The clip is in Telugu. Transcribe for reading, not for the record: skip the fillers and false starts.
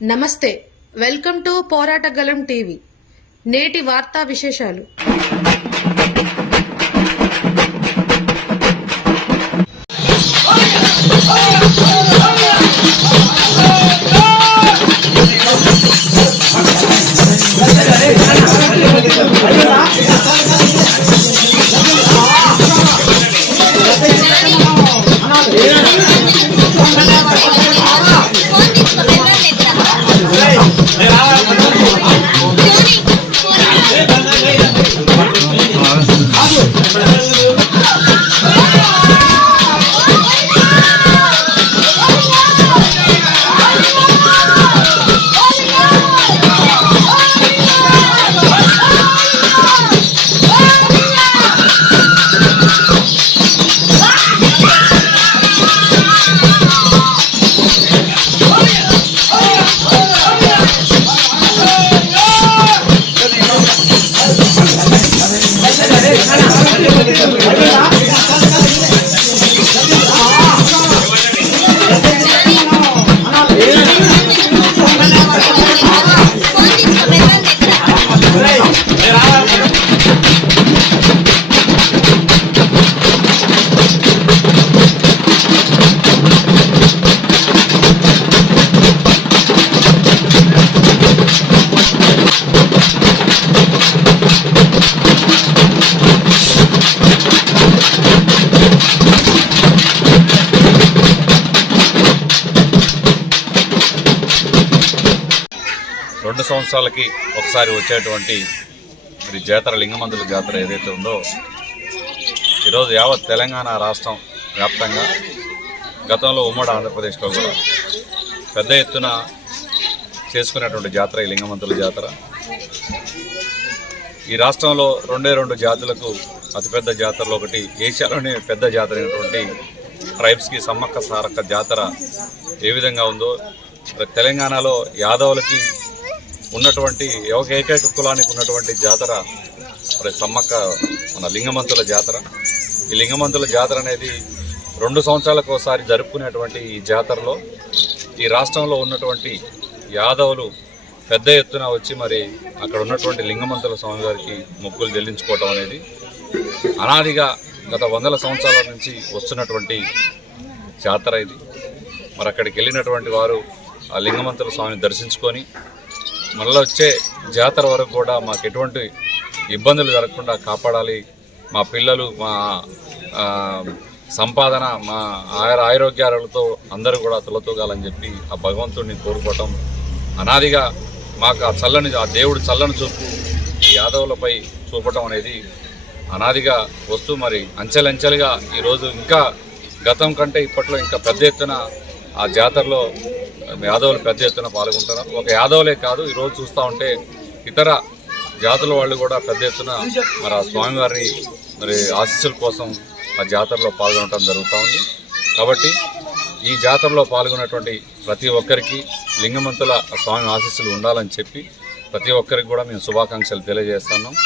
నమస్తే, వెల్కమ్ టు పోరాటగలం టీవీ. నేటి వార్తా విశేషాలు. రెండు సంవత్సరాలకి ఒకసారి వచ్చేటువంటి మరి జాతర లింగమంతుల జాతర ఏదైతే ఉందో ఈరోజు యావత్ తెలంగాణ రాష్ట్రం వ్యాప్తంగా గతంలో ఉమ్మడి ఆంధ్రప్రదేశ్లో కూడా పెద్ద ఎత్తున చేసుకునేటువంటి జాతర ఈ లింగమంతుల జాతర. ఈ రాష్ట్రంలో రెండు జాతులకు అతిపెద్ద జాతరలో ఒకటి, ఏషియాలోనే పెద్ద జాతర అయినటువంటి ట్రైబ్స్కి సమ్మక్క సారక్క జాతర ఏ విధంగా ఉందో తెలంగాణలో యాదవులకి ఉన్నటువంటి ఏకైక కులానికి ఉన్నటువంటి జాతర మరి సమ్మక్క మన లింగమంతుల జాతర. ఈ లింగమంతుల జాతర అనేది 2 సంవత్సరాలకు ఒకసారి జరుపుకునేటువంటి ఈ జాతరలో ఈ రాష్ట్రంలో ఉన్నటువంటి యాదవులు పెద్ద ఎత్తున వచ్చి మరి అక్కడ ఉన్నటువంటి లింగమంతుల స్వామి గారికి మొక్కులు చెల్లించుకోవటం అనేది అనాదిగా గత 100 సంవత్సరాల నుంచి వస్తున్నటువంటి జాతర ఇది. మరి అక్కడికి వెళ్ళినటువంటి వారు ఆ లింగమంతుల స్వామిని దర్శించుకొని మళ్ళీ వచ్చే జాతర వరకు కూడా మాకు ఎటువంటి ఇబ్బందులు జరగకుండా కాపాడాలి, మా పిల్లలు మా సంపాదన మా ఆరోగ్యాలతో అందరూ కూడా తులతూగాలని చెప్పి ఆ భగవంతుడిని కోరుకోవటం అనాదిగా మాకు ఆ దేవుడు చల్లని చూపు యాదవులపై చూపటం అనేది అనాదిగా వస్తూ మరి అంచెలంచెలుగా ఈరోజు ఇంకా గతం కంటే ఇప్పట్లో ఇంకా పెద్ద ఎత్తున ఆ జాతరలో యాదవులు పెద్ద ఎత్తున పాల్గొంటున్నారు. ఒక యాదవులే కాదు, ఈరోజు చూస్తూ ఉంటే ఇతర జాతుల వాళ్ళు కూడా పెద్ద ఎత్తున మరి ఆ స్వామివారి మరి ఆశీస్సుల కోసం ఆ జాతరలో పాల్గొనడం జరుగుతూ ఉంది. కాబట్టి ఈ జాతరలో పాల్గొన్నటువంటి ప్రతి ఒక్కరికి లింగమంతుల స్వామి ఆశీస్సులు ఉండాలని చెప్పి ప్రతి ఒక్కరికి కూడా మేము శుభాకాంక్షలు తెలియజేస్తున్నాం.